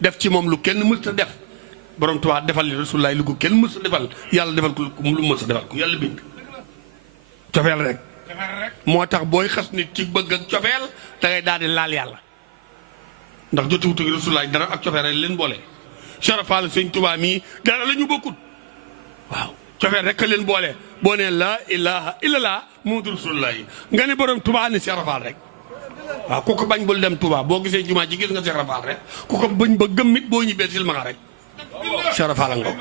def ci moom lu kenn mësta def borom Tuubaa defal li Rasulullaay lu ko kenn mësta defal yàlla defal ko lu mësta defal ko yàlla bind cofeel rek moo tax booy xas nit ci bëgg ak cofeel da ngay daal di laal yàlla ndax jotuwut ak Rasulullaay dara ak cofeel rek leen boole Sharafal sëñ Tuubaa mii dara la ñu bokkut waaw cofeel rek leen boole boo nee laa ilaha illallah Muhammadu Rasulullaay nga ne borom Tuubaa ni Sharafal rek waaw ku ko bañ bul dem Touba boo gisee jumaa ji gis nga Cheikh Rafal rek ku ko bañ ba gëm it boo ñibbee silmaxa rek Cheikh Rafal a ngoog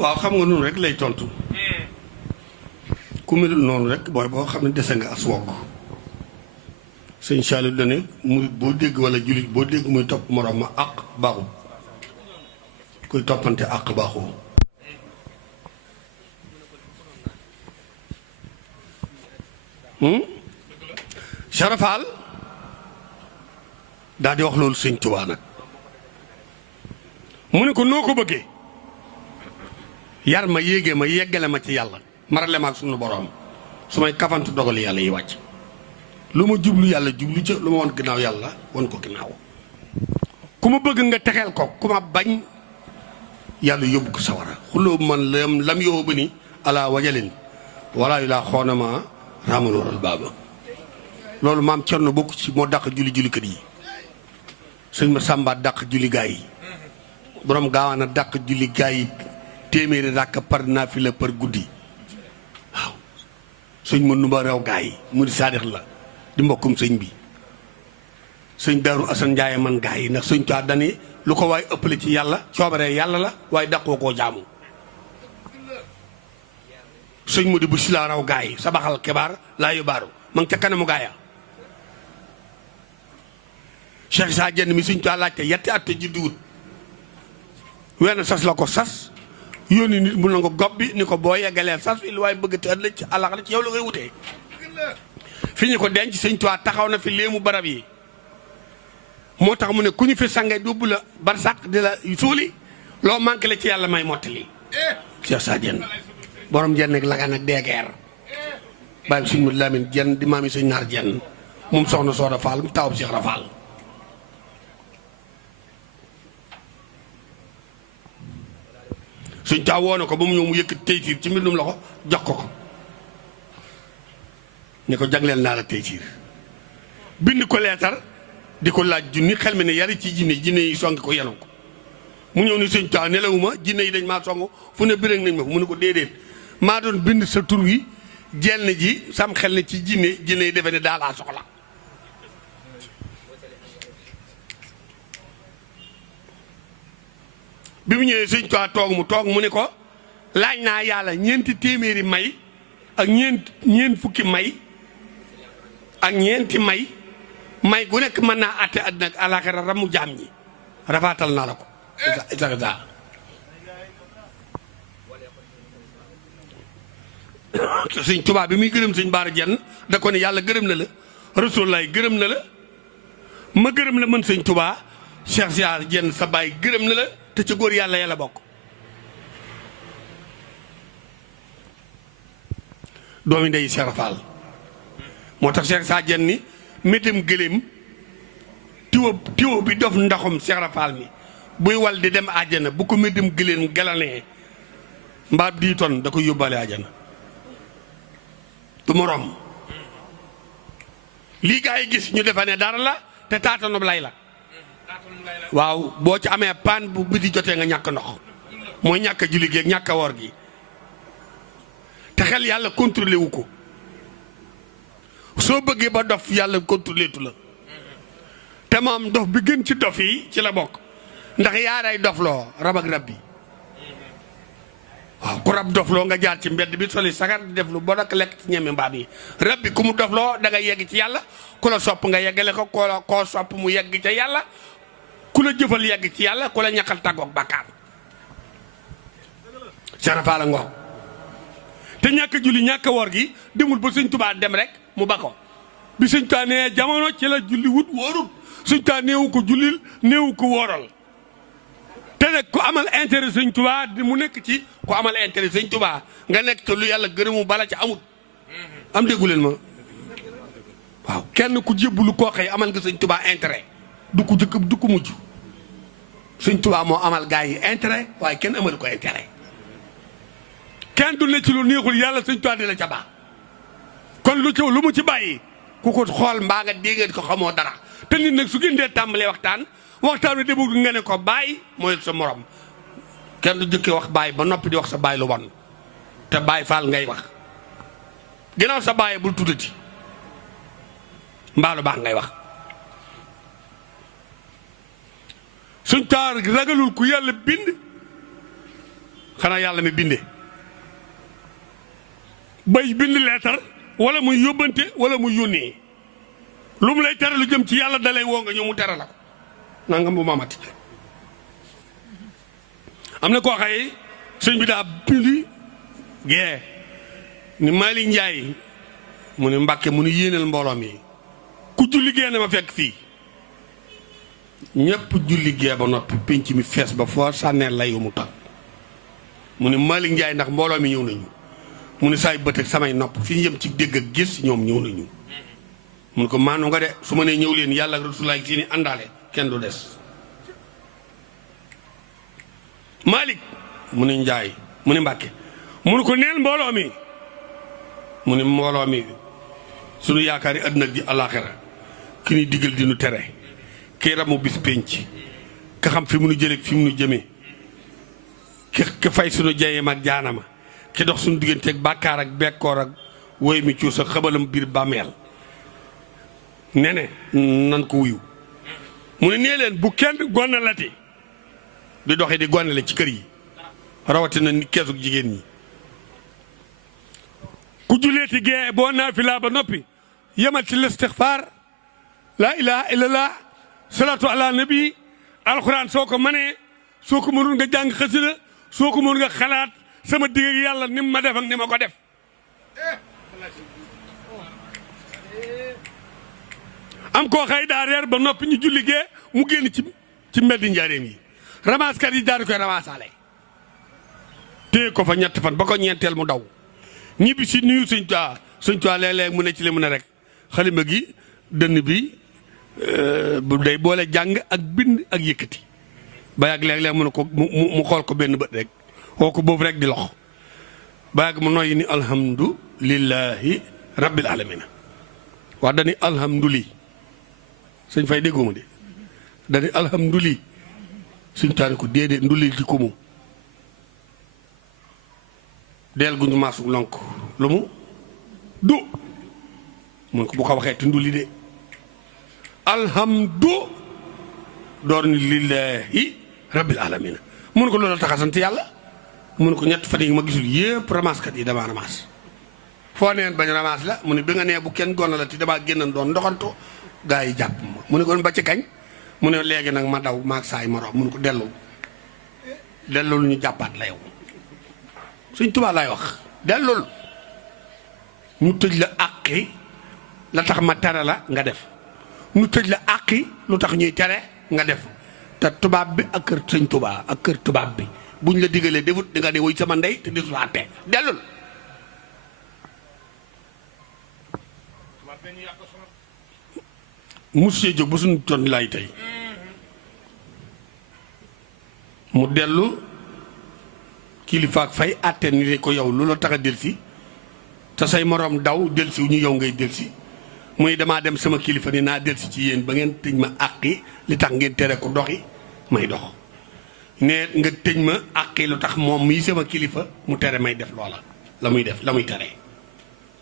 waaw xam nga noonu rek lay tontu ku melul noonu rek booy boo xam ne dese nga as wokk sëñ Saliou dane murit boo dégg wala jullit boo dégg muy topp morom ma àq baaxul kuy toppante àq baaxul Sharafal daal di wax loolu sëñ Tuubaa nag mu ne ko noo ko bëggee yar ma yéege ma yeggale ma ci yàlla marale ma ak sunu borom su may kafantu dogal yàlla yi wàcc lu ma jublu yàlla jublu ca lu ma won ginnaaw yàlla won ko ginnaaw ku ma bëgg nga texeel ko ku ma bañ yàlla yóbbu ko sawara xuloo man lam yóbbu ni ala wajalin wala yu laa xoona ma raamal waral baaba loolu maam Cerno bokk ci moo dàq jullikat yi sëñ ma Sàmba dàq julli gaa yi borom gaawaan a dàq julli gaa yi téeméeri ràkk par naafila par guddi waaw sëñ ma numba rew gaa yi mu di saadix la di mbokkum sëñ bi sëñ Daaru Asan Njaay man gaa yi ndax sëñ Tuubaa dani lu ko waaye ëppale ci yàlla coobaree yàlla la waaye dàqoo koo jaamu sëñ mu di bu silaa raw gaa yi sabaxal xibaar laa yóbbaaru ma ngi ca kanamu gaaya Cheikh Issa Diène mi sëñ Tuubaa laajte yetti at te judduwut wenn sas la ko sas yónni nit mu nangu gob bi ni ko boo yeggalee sas wi lu waaye bëgg te ëllëg ci àllax la ci yow la koy wutee fi ñu ko denc sëñ Tuubaa taxaw na fi léemu barab yi moo tax mu ne ku ñu fi sange dubbu la barsàq di la suuli loo manqué la ci yàlla may mottali Cheikh Issa Diène borom jenn ak lagan ak deegeer bàyyi sëñ Madu Lamin Jenn di maami sëñ Naar Jenn moom soxna Sooda Fall mu tawub Cheikh Rafal sëñ taw woo na ko ba mu ñëw mu yëkk teytiir ci mbindum la ko jox ko ne ko jagleel naa la teytiir bind ko leetar di ko laaj junni xel mi ne yari ci jinne yi songi ko yenu ko mu ñëw ni sëñ taw nelawuma jinne yi dañ maa song fu ne biréeg nañ ma mu ne ko déedéet maa doon bind sa tur wi jenn ji sam xel ne ci jinne yi defe ne daa laa soxla bi mu ñëwee sëñ Tuubaa toog mu ne ko laaj naa yàlla ñeenti téeméeri may ak ñeent fukki may ak ñeenti may gu nekk mën naa àtte àddina ak àllaaxira ramu jaam ñi rafaatal naa la ko isa sëñ Tuubaa bi muy gërëm sëñ Baara Jenn da ko ne yàlla gërëm na la Rasulullaay gërëm na la ma gërëm la mën sëñ Tuubaa Cheikh Issa Diène sa baay gërëm na la te ca góor yàlla yàlla bokk doomi ndey Cheikh Rafal moo tax Cheikh Issa Diène ni métam gëléem tiwo bi dof ndaxum Cheikh Rafal mi buy wal di dem àjjana bu ko métam gëléem galanee mbaab 10 tonnes da koy yóbbaale àjjana du morom lii gaa yi gis ñu defa ne dara la te taatanob lay la waaw boo ci amee paan bu biti jotee nga ñàkk ndox mooy ñàkk julli gi ak ñàkk woor gi te xel yàlla contrôlé wu ko soo bëggee ba dof yàlla contrôlé tu la te moom dof bi gën ci dof yi ci la bokk ndax yaaray dofloo rab ak rab bi waaw ku rab dofloo nga jaar ci mbedd bi soli sagar di def lu bon ak lekk ci ñeme mbaam yi rab bi ku mu dofloo da nga yegg ci yàlla ku la sopp nga yeggale ko koo sopp mu yegg ca yàlla ku la jëfal yegg ci yàlla ku la ñaqal tàggoog bàkkaar Sharafal la ngoog te ñàkk julli ñàkk woor gi demul ba sëñ Tuubaa dem rek mu ba ko bi sëñ Tuubaa nee jamono ci la julli wut wóorut sëñ Tuubaa néewu ko jullil néewu ko wóoral te nag ku amal intérêt sëñ Tuubaa mu nekk ci ku amal intérêt sëñ Tuubaa nga nekk te lu yàlla gërëmu bala ci amut am déggu leen ma waaw kenn ku jébbalu koo xëy amal nga sëñ Tuubaa intérêt du ko jëkk du ko mujj sëñ Tuubaa moo amal gaa yi intérêt waaye kenn amal ko intérêt kenn du ne ci lu neexul yàlla sëñ Tuubaa di la ca baax kon lu mu ci bàyyi ku ko xool mbaa nga dégg ko xamoo dara te nit nag su ngeen dee tàmbalee waxtaan wi demul nga ne ko bàyyi mooy sa morom kenn du jëkkee wax bàyyi ba noppi di wax sa bàyyi lu bon te bàyyi faal ngay wax ginnaaw sa bàyyi bul tuddati mbaa lu baax ngay wax suñ taar ragalul ku yàlla bind xanaa yàlla mi binde bay bind leetar wala muy yóbbante wala muy yónnee lu mu lay tere lu jëm ci yàlla dalay woo nga ñëw mu tere la ko nangam bu mamati am na koo xaye sëñ bi daa bindi gee ni Malick Ndiaye mu ne Mbàkke mu ne yéenal mbooloo mi ku julli gee na ma fekk fii ñëpp julli gee ba noppi pénc mi fees ba foo sànneel layu mu tax mu ne Malick Ndiaye ndax mbooloo mi ñëw nañu mu ne saay bët ak samay nopp fi ñu yem ci dégg ak gis ñoom ñëw nañu mu ne ko maanu nga de su ma nee ñëw leen yàlla ak Rasulaay si ni àndaale kenn du des Malick mu ne Ndiaye mu ne Mbàkke mu ne ko neel mbooloo mi mu ne mbooloo mi sunu yaakaar yi àddina ji àllaaxira ki ñuy digal di nu tere kii ramu bis pénc ka xam fi mu nu jëlee fi mu nu jëmee ki fay sunu jayeem ak jaanama ki dox suñu digganteeg bàkkaar ak bekkoor ak woy mi cuus ak xabalam biir bàmmeel ne nan ko wuyu mu ne nee leen bu kenn gonalati di doxee di gonale ci kër yi rawatina ni keesug jigéen ñi ku julleeti gee boo naafilaa ba noppi yemal ci listixfaar laa ilaha illallah salaatu ala nabi alxuraan soo ko mënee soo ko mënul nga jàng xasida soo ko mënul nga xalaat sama digg ak yàlla ni ma def ak ni ma ko def am koo xëy daa reer ba noppi ñu julli gee mu génn ci mbeddi njaareem yi ramaskat yi daal di koy ramasaale téye ko fa ñetti fan ba ko ñeenteel mu daw ñibbi si nuyu sëñ Tuubaa léeg-léeg mu ne ci li mu ne rek xalima gi dënn bi bu day boole jàng ak bind ak yëkkati ba yàgg léeg-léeg mu ne ko mu xool ko benn bët rek woo ko boobu rek di lox ba yàgg mu noyyi ni alhamdulillahi rabbil alamina wax dani alhamduli sëñ fay déggoo ma de dani alhamduli suñ taani ko déedéet nduli di ko mu deel gu ñu maasu lonk lu mu du mun ko bu ko waxee te nduli de alhamdu door ni lillahi rabbil alamina mun ko loolu tax a sant yàlla mun ko ñett fan yi ma gisul yëpp ramaskat yi dama ramas foo neen bañ ramas la mu ne bi nga nee bu kenn gonna la te damaa génnan doon ndoxantu gaa yi jàpp ma mu ne kon ba ci kañ mu ne léegi nag ma daw maag saay moroom mu ne ko dellul ñu jàppaat la yow Sëñ Tuubaa laay wax dellul ñu tëj la àqi la tax ma tere la nga def ñu tëj la àqi lu tax ñuy tere nga def te tubaab bi ak kër Sëñ Tuubaa ak kër tubaab bi buñ la digalee defut di nga ne woy sama ndey te desul àtte dellul monsieur jóg ba suñu ton lay tey mu dellu kilifaak fay àtte ni ko yow lu la tax a delsi te say moroom daw delsi ñu yow ngay delsi muy damaa dem sama kilifa ni naa delsi ci yéen ba ngeen tëj ma àqi li tax ngeen tere ko doxi may dox ne nga tëj ma àqi lu tax moom mii sama kilifa mu tere may def loola la muy def la muy tere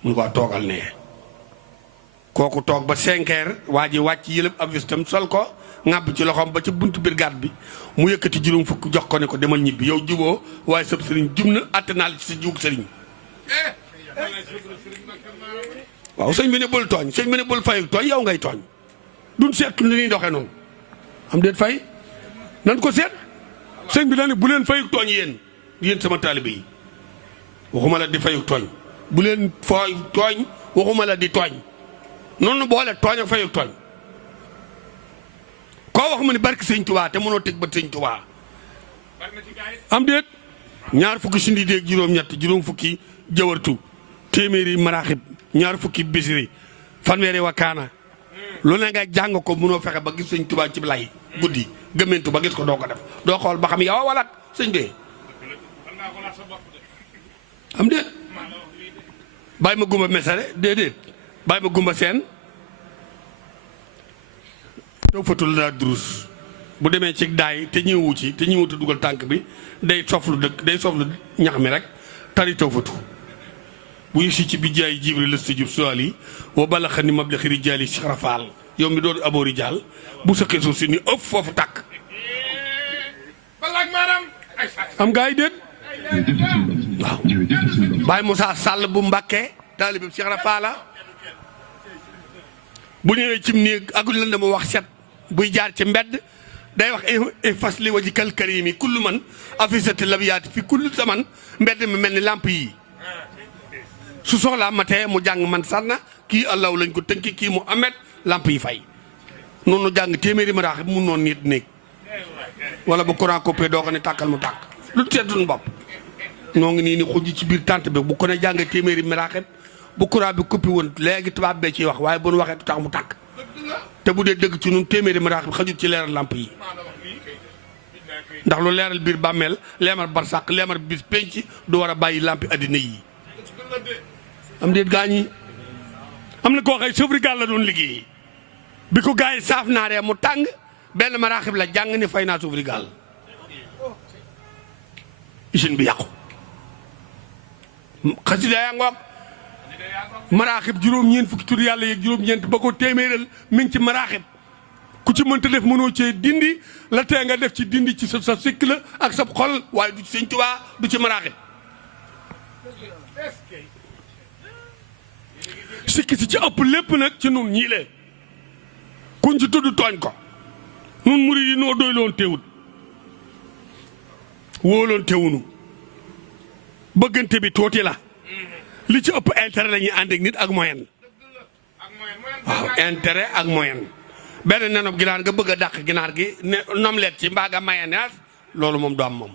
mun ko toogal ne kooku toog ba 5 heures waa ji wàcc yëlëb ab vistam sol ko ŋàbb ci loxoom ba ca buntu brigade bi mu yëkkati juróom fukk jox ko ne ko demal ñibbi yow juboo waaye sëb sëriñ jub na àtte naa la ci sa jug sëriñ waaw sëñ bi ne bul tooñ sëñ bi ne bul fayu tooñ yow ngay tooñ duñ seet li ñuy doxee noonu am déet fay nan ko seet sëñ bi daane bu leen fayu tooñ yéen sama taalibe yi waxuma la di fayu tooñ bu leen fooy tooñ waxuma la di tooñ noonu boole tooñ ak fayu tooñ koo wax mu ne barki sëñ Tuubaa te mënoo teg bët sëñ Tuubaa am déet ñaar fukki sindi déeg juróom-ñett juróom fukki jëwartu téeméeri maraaxib ñaar fukki bisiri fanweeri wakaana lu ne nga jàng ko mënoo fexe ba gis sëñ Tuubaa ci lay guddi gëmmentu ba gis ko doo ko def doo xool ba xam yow wala sëñ bee am déet bàyyi ma gumba mesare déedéet bàyyi ma gumba seen taw fatul daa durus bu demee ci daay te ñëwu ci te ñëwutu dugal tànk bi day soflu dëkk day soflu ñax mi rek tari taw fatu bu yësi ci bi jaay jibril lësta jub suwaal yi wa bala xa ni mab la xiri jaali sixrafaal yow mi doon aboori jaal bu sëqee suuf si ni ëpp foofu tàkk am gaa yi déet waaw Baye Moussa Sall bu Mbàkke taalibe Cheikh Rafaala bu ñëwee cim néeg ak lënd mu wax set buy jaar ci mbedd day wax e fas li waji kal karimi kullu man afisati labiyaati fi kullu zaman mbedd mi mel ni lamp yi su soxlaa matee mu jàng man sànna kii allahu lañ ko tënki kii mu amet lamp yi fay noonu jàng téeméeri maraax mun noonu nit néeg wala bu courant coupé doo ko ne tàkkal mu tàkk lu seetun bopp noo ngi nii ni xujj ci biir tànt bi bu ko ne jàng téeméeri maraax bu courant bi coupé woon léegi tubaab bee ciy wax waaye bu nu waxee du tax mu tàkk te bu dee dëgg ci ñun téeméeri maraax bi xajut ci leeral lamp yi ndax lu leeral biir bàmmeel leemal barsàq leemal bis penc du war a bàyyi lampi addina yi am déet gaa ñi am na koo xëy sofrigal la doon liggéey bi ko gaa yi saaf naaree mu tàng benn maraaxib la jàng ni fay naa sofrigal usine bi yàqu xasida yaa ngoog maraaxib juróom-ñeent fukki tur yàlla yeeg juróom-ñeent ba ko téeméeral mi ngi ci maraaxib ku ci mënta def mënoo cee dindi la tee nga def ci dindi ci sa sikk la ak sa xol waaye du ci Sëñ Tuubaa du ci maraaxib sikki si ci ëpp lépp nag ci nun ñii lee kuñ ci tudd tooñ ko nun murid yi noo doy loon teewut wóoloon teewunu bëggante bi tuuti la li ci ëpp intérêt la ñuy ànd ak nit ak moyen waaw intérêt ak moyen benn nenob ginaar nga bëgg a dàq ginaar gi ne nomlet ci mbaa nga mayonnaise loolu moom du am moom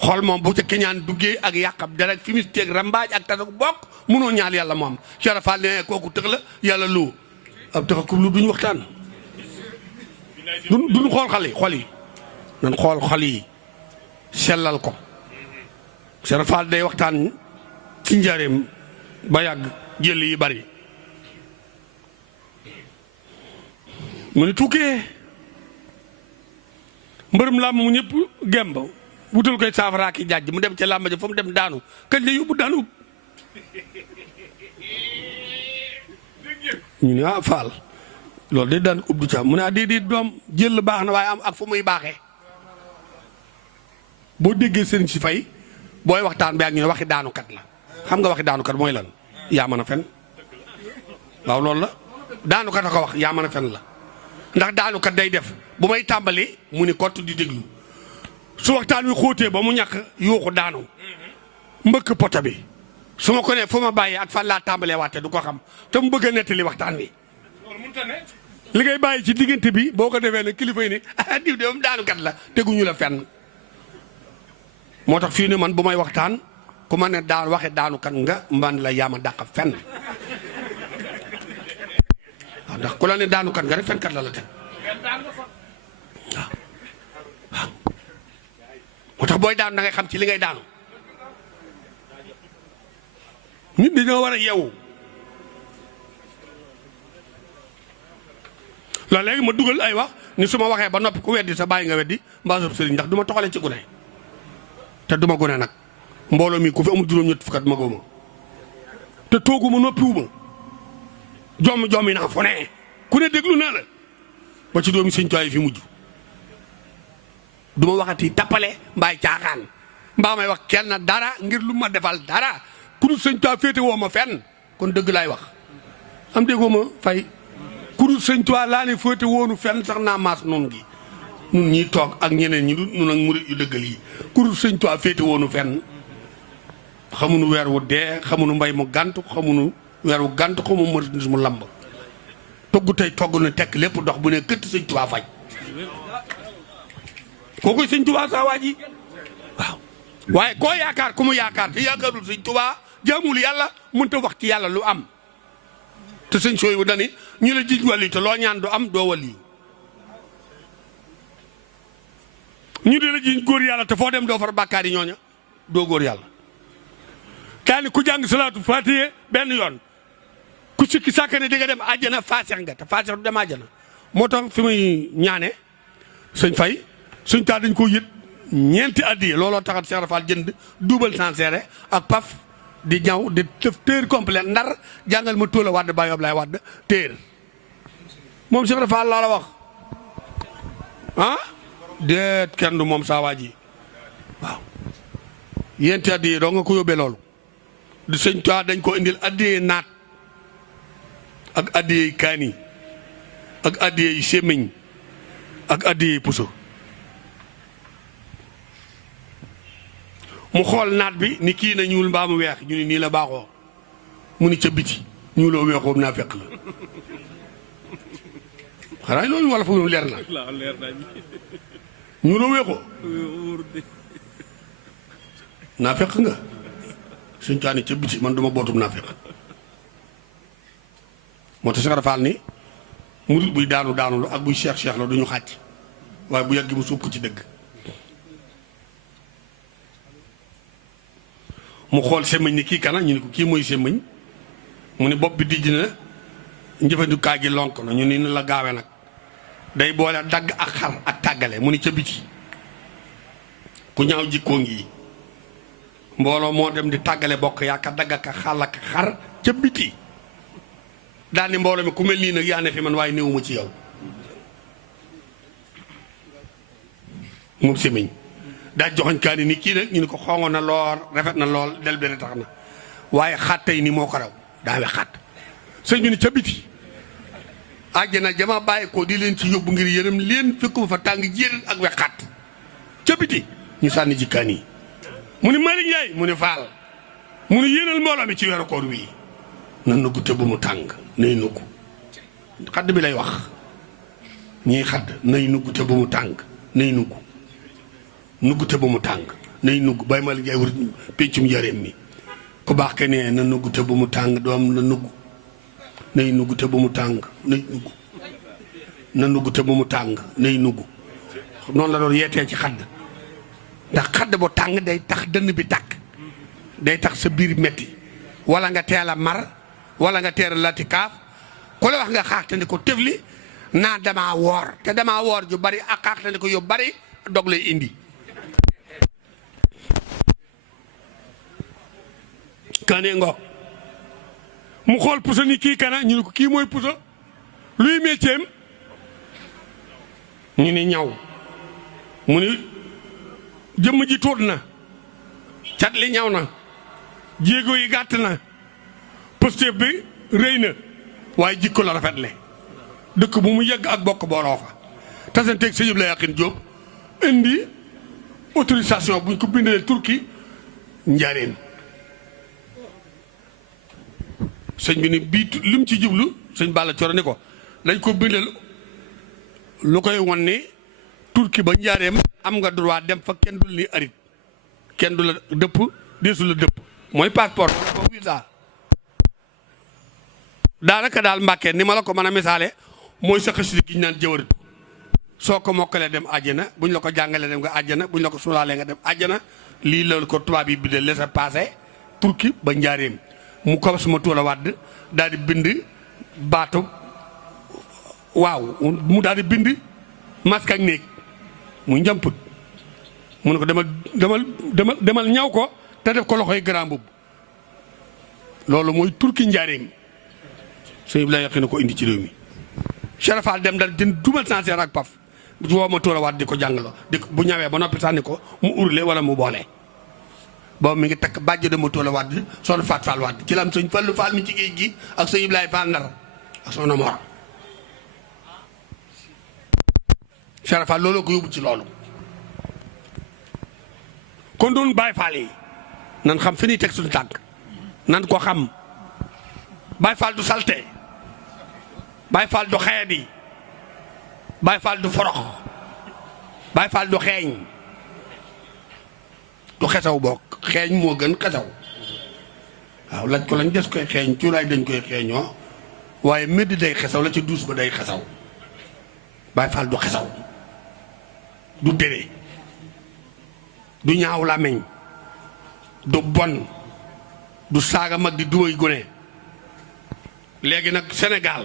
xool moom bu ca keñaan duggee ak yàqab deret fi mis teeg rambaaj ak tasak bokk munoo ñaal yàlla moom Sharafal ne kooku tëx la yàlla lu ab tëx ku lu duñu waxtaan duñu xool xol yi nan xool xol yi sellal ko Sharafal day waxtaan ci njaareem ba yàgg jël yi bari mu ne tukkee mbërëm làmb mu ñëpp gemb wutal koy saafara ki jàjj mu dem ca làmb ja fa mu dem daanu kañ la yóbbu daanu ñu ne ah Fall loolu de daan ubdu ca mu ne ah déedéet doom jël baax na waaye am ak fu muy baaxee boo déggee sëriñ si fay booy waxtaan bi ak ñu ne waxi daanukat la xam nga waxi daanukat mooy lan yaa mën a fen waaw loolu la daanukat a ko wax yaa mën a fen la ndax daanukat day def bu may tàmbali mu ni kott di déglu su waxtaan wi xóotee ba mu ñàkk yuuxu daanu mbëkk poto bi su ma ko nee fu ma bàyyi ak fan laa tàmbalee waate du ko xam te mu bëgg a nettali waxtaan wi li ngay bàyyi ci diggante bi boo ko defee ne kilifa yi ni ah diw de moom daanukat la teguñu la fenn moo tax fii ne man bu may waxtaan ku ma ne daan waxe daanukat nga man la yaama dàq fenn waaw ndax ku la ne daanukat nga rek fenkat la teg waaw waaw moo tax booy daanu da ngay xam ci li ngay daanu nit dañoo war a yeewu la léegi ma dugal ay wax ni su ma waxee ba noppi ku weddi sa bàyyi nga weddi mbaa sob sëriñ ndax du ma toxale ci gune te du ma gune nag mbooloo mi ku fi amul juróom-ñett fukkat ma góoma te tooguma noppiwuma jommi naa fu ne ku ne déglu naa la ba ci doomi sëñ Tuubaa fi mujj du ma waxati tappale mbaay caaxaan mbaa may wax kenn dara ngir lu ma defal dara ku dul sëñ Tuubaa féete woo ma fenn kon dëgg laay wax am déggoo ma fay ku dul sëñ Tuubaa laa ne féete woonu fenn sax naa maas noonu gi nun ñii toog ak ñeneen ñi du nun ak murit yu dëggal yi ku dul sëñ Tuubaa féete woonu fenn xamuñu weer wu dee xamuñu mbay mu gànt xamuñu weer wu gànt xamuñu murit mu lamb togg tey togg na tekk lépp dox bu ne këtt sëñ Tuubaa faj kooku sëñ Tuubaa saa waa ji waaw waaye koo yaakaar ku mu yaakaar te yaakaarul sëñ Tuubaa jaamul yàlla mënta wax ci yàlla lu am te sëñ sooy bu dani ñu la jiñ wàllu te loo ñaan du am doo wàllu ñu di la jiñ góor yàlla te foo dem doo far bàkkaar yi ñooña doo góor yàlla daani ku jàng salaatu faatiye benn yoon ku sikki sàkk ne di nga dem àjjana faasex nga te faasex du dem àjjana moo tax fi muy ñaane sëñ Fay suñ taa dañ ko yët ñeenti addiye looloo taxat Cheikh Rafal jënd duubal sanseere ak paf di ñaw di def téer complet ndar jàngal ma tóola wadd Baye Ablaye Wadd téer moom Cheikh Rafal laa la wax ah déet kenn du moom saa waa ji waaw yéenti addiye doo nga ko yóbbee loolu di sëñ taa dañ ko indil addiye naat ak addiye kaani ak addiye sémmiñ ak addiye puso mu xool naat bi ni kii na ñuul mbaa mu weex ñu ni nii la baaxoo mu ni ca biti ñuuloo weexoo naa fekk la xanaa loolu wala foofu leer na ñuuloo weexoo naa fekk nga suñ taani ca biti man duma bootum naa fekk moo tax Cheikh Rafal ni murit buy daanu daanu la ak buy cheikh la duñu xàcc waaye bu yàgg mu suub ko ci dëgg mu xool semmiñ ni kii kana ñu ni ko kii mooy semmiñ mu ni bopp bi dijj na njëfandikaay gi lonk na ñu ni la gaawe nag day boole dagg ak xar ak tàggale mu ni ca biti ku ñaaw jikkoo ngi mbooloo moo dem di tàggale bokk yaaka dagg ak xàll ak xar ca biti daal ni mbooloo mi ku mel nii nag yaa ne fi man waaye néewuma ci yow moom semmiñ daa joxoñ kaani ni kii nag ñu ni ko xongo na lool rafet na lool del bere tax na waaye xatta yi ni moo ko raw daa we xatt sëñ bi ni ca biti àjjana jama bàyyi ko di leen ci yóbbu ngir yërëm leen fekkuma fa tàng jéer ak we xatt ca biti ñu sànni ji kaani yi mu ni Malick Ndiaye mu ni Faal mu ni yéenal mbooloo mi ci weeru koor wii na nugg te bu mu tàng nay nugg xadd bi lay wax ñiy xadd nay nugg te bu mu tàng nay nugg nugg te ba mu tàng nay nugg Baye Malick Ndiaye wër péncum yareem mi ku baax ke nee na nugg te ba mu tàng doom na nugg nay nugg te ba mu tàng nay nugg na nugg te ba mu tàng nay nugg noonu la doon yeetee ci xadd ndax xadd bu tàng day tax dënn bi tàkk day tax sa biir metti wala nga teel a mar wala nga teel a lati kaaf ku la wax nga xaaxtandi ko tëfli naa damaa woor te damaa woor ju bari ak xaaxtandi ko yu bari dog lay indi kaane ngoog mu xool puso ni kii kana ñu ne ko kii mooy puso luy métier ñu ni ñaw mu ni jëmm ji tuut na cat li ñaw na jéego yi gàtt na posté bi rëy na waaye jikko la rafetle dëkk bu mu yegg ak bokk booloo fa tasanteeg sëñ Abdoulaye Yakhine Diop indi autorisation buñ ko bindalee Turquie njaareem sëñ bi ni bii lim ci jublu sëñ Balla Coro ni ko dañ ko bindal lu koy won ni Turquie ba njaareem am nga droit dem fa kenn dul ni arit kenn du la dëpp deesu la dëpp mooy passeport ba visa daanaka daal Mbàkke ni ma la ko mën a misaale mooy sa xasida gi ñu naan jëwaritu soo ko mokkalee dem àjjana buñ la ko jàngalee dem nga àjjana buñ la ko suulaalee nga dem àjjana lii la ko tubaab yi bindee laissez-passer Turquie ba njaareem mu ko suma tuula wàdd daal di bind baatu waaw mu daal di bind masque ak néeg mu njàmput mu ne ko demal ñaw ko te def ko loxoy grand mbubb loolu mooy Turquie njaareem sëñ bi la yàq na ko indi ci réew mi Cheikh Fall dem dal jën dumal sanseer ak paf woo ma tuula wàdd di ko jàngaloo di bu ñawee ba noppi sànni ko mu urle wala mu boole boobu mi ngi takk bàjj dama tuula wàdd soxna Faat Fall wàdd ci la am sëñ Fallu Fall mi ci géej gi ak sëñ Ibrahima Fall Ndar ak soxna Mor Cheikh Fall looloo ko yóbbu ci loolu kon doon Baay Fall yi nan xam fi ñuy teg suñu tànk nan ko xam Baay Fall du salte Baay Fall du xeedi Baay Fall du forox Baay Fall du xeeñ du xesaw bokk xeeñ moo gën xesaw waaw laaj ko lañ des koy xeeñ cuuraay dañ koy xeeñoo waaye médd day xesaw la ci duus ba day xesaw Baay Faal du xesaw du déree du ñaaw làmmiñ du bon du saaga mag di duway gone léegi nag Sénégal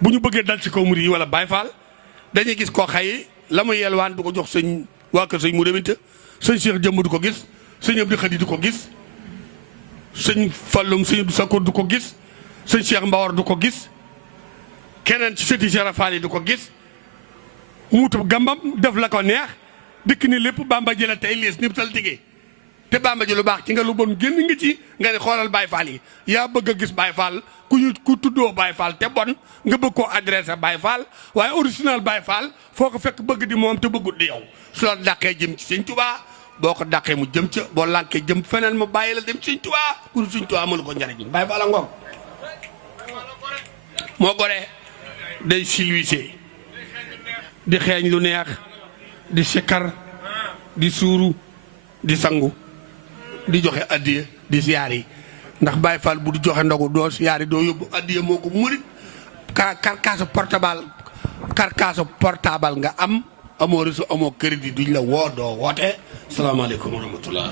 bu ñu bëggee dal ci kaw murid yi wala Baay Faal dañuy gis koo xay la mu yelwaan du ko jox sëñ waa kër sëñ mu deminte sëñ Cheikh Jëmb du ko gis sëñ Abdou Khadi du ko gis sëñ Fallum sëñ Abdou Sakoor du ko gis sëñ Cheikh Mbawar du ko gis keneen ci sëti Cheikh Fall yi du ko gis muutu gambam def la ko neex dikk ni lépp Bamba ji la tey lees nib tal tigee te Bamba ji lu baax ci nga lu bon génn nga ci nga ne xoolal Baay Faal yi yaa bëgg a gis Baay Faal ku tuddoo Baay Faal te bon nga bëgg koo adressé Baay Faal waaye original Baay Faal foo ko fekk bëgg di moom te bëggut di yow su la dàqee jëm ci Sëñ Tuubaa boo ko dàqee mu jëm ca boo lànkee jëm feneen mu bàyyi la dem Sëñ Tuubaa ku Sëñ Tuubaa mënu ko njariñ Baay Faal a ngoog moo goree day silwisee di xeeñ lu neex di sikkar di suuru di sangu di joxe addiya di siyaar yi ndax Baay Faal bu di joxe ndogu doo siyaar yi doo yóbbu addiya moo ko murit karkaasu portable nga am amoo réseau amoo crédit duñ la woo doo woote salaamaaleykum wa rahmatullah